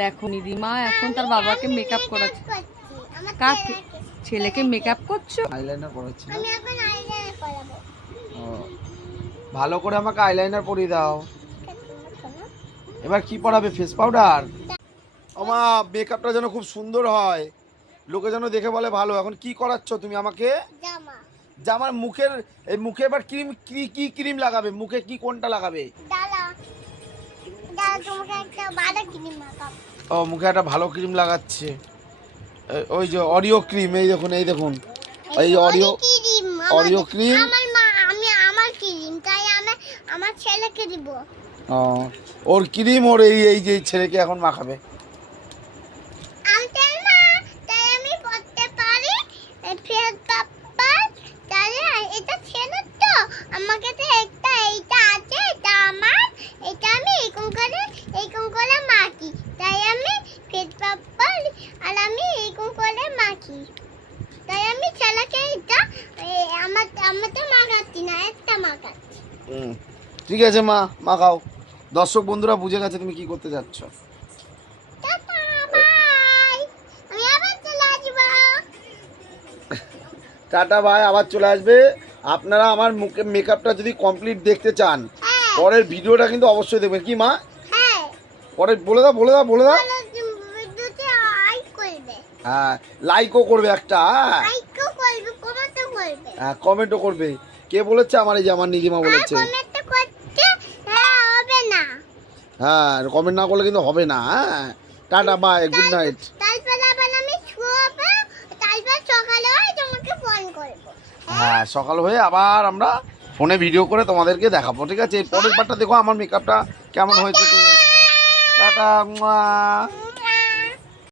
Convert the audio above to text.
দেখো নিদিমা এখন তার বাবাকে মেকআপ করাচ্ছে। কাকে? ছেলেকে মেকআপ করছো? আইলাইনার পরাচ্ছি না? আমি এখন আইলাইনার করাবো। ও, ভালো করে আমাকে আইলাইনার পরিয়ে দাও। এবার কি পরাবে? Face powder? আমা মেকআপটা যেন খুব সুন্দর হয়, লোকে যেন দেখে বলে ভালো। এখন কি করাচ্ছ তুমি আমাকে? জামা জামার মুখের, এই মুখে এবার ক্রিম, কি ক্রিম লাগাবে মুখে? কি কোনটা লাগাবে? ডালা ডালা তোমাকে একটা বাড়া কিনে মাখাবো। ও, মুখে একটা ভালো ক্রিম লাগাচ্ছে। ওই যে অরিও ক্রিম, এই দেখুন এই দেখুন, এই অরিও ক্রিম। আমার মা আমি আমার ক্রিম তাই আমি আমার ছেলেকে দিব। ওর ক্রিম ওর এই যে ছেলেকে এখন মাখাবে। আমি তাই না তাই আমি পড়তে পারি ফেস পাপ্পা। তাহলে এটা ছেলে তো আমাকে তো একটা এইটা আছে, এটা আমার, এটা আমি এরকম করে মাখি। তাই আমি ফেস পাপ্পা আর আমি এরকম করে মাখি। তাই আমি ছেলেকে এটা আমার তো মাখাচ্ছি না, একটা মাখাচ্ছি। ঠিক আছে মা, মাখাও। দর্শক বন্ধুরা বুঝে গেছে তুমি কি করতে যাচ্ছ। টাটা বাই, আমি আবার চলে আসবো। টাটা ভাই, আবার চলে আসবে। আপনারা আমার মুখে মেকআপটা যদি কমপ্লিট দেখতে চান, হ্যাঁ পরের ভিডিওটা কিন্তু অবশ্যই দেখবেন। কি মা? হ্যাঁ পরে বলে দাও। দুটো আই করবে, হ্যাঁ, লাইকও করবে একটা। আইকও করবে, কমেন্টও করবে। হ্যাঁ, কমেন্টও করবে। কে বলেছে? আমার এই যে আমার নিজিমা বলেছে। কমেন্ট করতে হ্যাঁ হবে না। হ্যাঁ, কমেন্ট না করলে কিন্তু হবে না। হ্যাঁ, টাটা বাই, গুড নাইট। তারপর আবার আমি শুয়াবো, তারপর সকালে হয় তোমাকে ফোন করবো। হ্যাঁ, সকাল হয়ে আবার আমরা ফোনে ভিডিও করে তোমাদেরকে দেখাবো। ঠিক আছে, এর পরের পার্টটা দেখো আমার মেকআপটা কেমন হয়েছে। তো টাটা।